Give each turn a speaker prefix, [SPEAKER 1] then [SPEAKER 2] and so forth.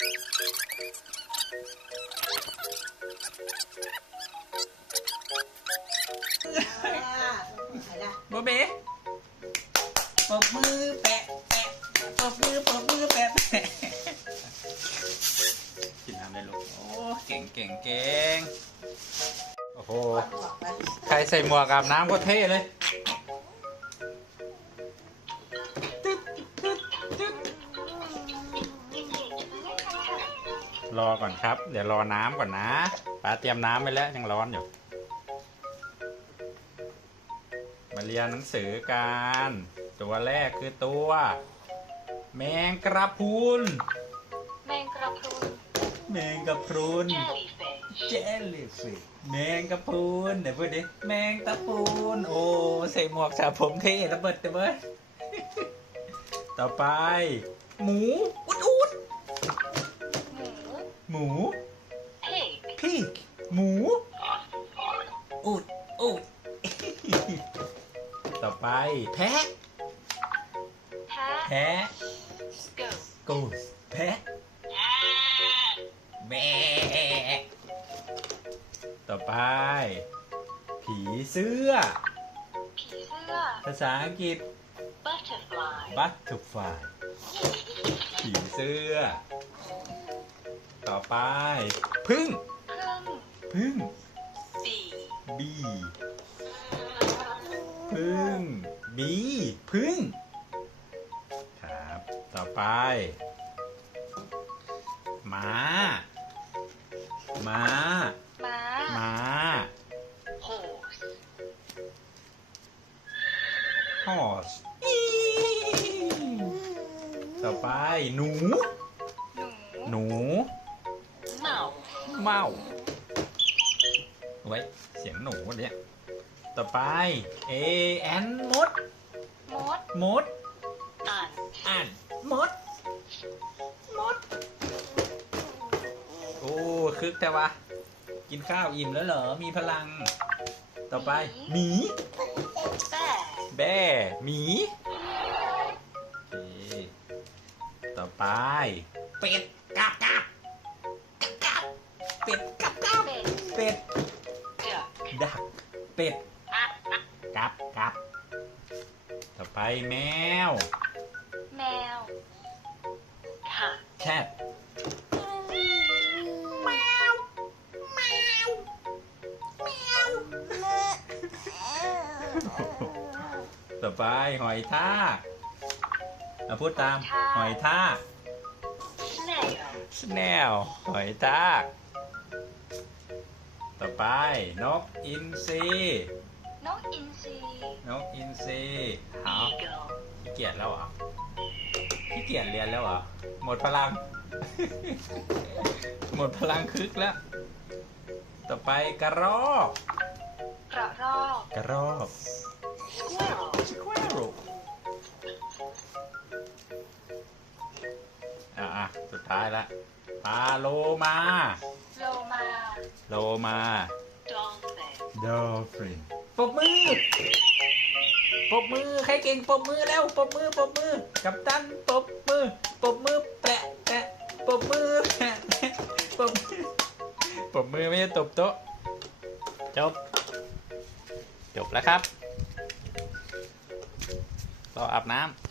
[SPEAKER 1] โบเบปบมือแปะแปะปบมือปบมือแปะแปะกินน้ำได้ลูก โอ้เก่งเก่งเก่งโอ้โห ใครใส่หมวกอาบน้ำก็เท่เลย รอก่อนครับ เดี๋ยวรอน้ำก่อนนะป้าเตรียมน้ำไว้แล้วยังร้อนอยู่ มาเรียนหนังสือกัน ตัวแรกคือตัว แมงกระพรุน
[SPEAKER 2] แมงกระพรุน
[SPEAKER 1] แมงกระพรุน
[SPEAKER 2] jellyfish
[SPEAKER 1] เจลลี่ฟิชแมงกระพรุนเดี๋ยวพูดดิแมงตะปูนโอ้ใส่หมวกสระผมเท่ระเบิดระเบิด ต่อไป หมูอุดอุด
[SPEAKER 2] หมู
[SPEAKER 1] หมู
[SPEAKER 2] pig
[SPEAKER 1] พีกหมูอุดอุดต่อไป แพะ
[SPEAKER 2] แพะ
[SPEAKER 1] แพะ
[SPEAKER 2] goat
[SPEAKER 1] กูสแพะแบะต่อไป ผีเสื้อ
[SPEAKER 2] ผีเสื้อ
[SPEAKER 1] ภาษาอังกฤษ
[SPEAKER 2] butterfly
[SPEAKER 1] บัตถุฟายผีเสื้อ ต่อไป พึ่ง
[SPEAKER 2] พึ่ง
[SPEAKER 1] พึ่ง
[SPEAKER 2] bee
[SPEAKER 1] บี พึ่ง บี พึ่ง ครับ ต่อไป ม้า ม้า
[SPEAKER 2] ม้า
[SPEAKER 1] ม้า
[SPEAKER 2] horse
[SPEAKER 1] horse ต่อไป หนู
[SPEAKER 2] หนู
[SPEAKER 1] หนู
[SPEAKER 2] mouse
[SPEAKER 1] เมาไว้ยเสียงหนูเนี่ยต่อไป A N มด
[SPEAKER 2] มด
[SPEAKER 1] มด
[SPEAKER 2] ant
[SPEAKER 1] อ่าน มด มด โอ้คึกแต่ว่ากินข้าวอิ่มแล้วเหรอ มีพลัง ต่อไป หมี
[SPEAKER 2] bear
[SPEAKER 1] แบ้หมีโอเคต่อไป เป็ด เป็ดกาบกาบ
[SPEAKER 2] เป็ด
[SPEAKER 1] เป็ด
[SPEAKER 2] duck
[SPEAKER 1] ดักเป็ดกับกับต่อไปแมว
[SPEAKER 2] แมว cat
[SPEAKER 1] แคทแมวแมวแมวต่อไปหอยทากเอาพูดตามหอยทาก
[SPEAKER 2] snail
[SPEAKER 1] สแนลหอยทาก ต่อไป นกอินทรี
[SPEAKER 2] นกอินทรี
[SPEAKER 1] นกอินทรีเอา
[SPEAKER 2] eagle
[SPEAKER 1] ขี้เกียจแล้วเหรอขี้เกียจเรียนแล้วเหรอหมดพลัง หมดพลังคึกแล้ว ต่อไปกระรอก
[SPEAKER 2] กระรอก
[SPEAKER 1] กระรอก
[SPEAKER 2] squirrel
[SPEAKER 1] squirrel อะอะสุดท้ายละปลาโลมา
[SPEAKER 2] โลมา
[SPEAKER 1] โลมา
[SPEAKER 2] dolphin
[SPEAKER 1] dolphin ปรบมือ ปรบมือ ใครเก่งปรบมือแล้วปรบมือปรบมือ กับตันปรบมือปรบมือแปะแปะปรบมือแปะแปะปรบมือปรบมือไม่ใช่ตบโต๊ะ จบ จบแล้วครับรออาบน้ำ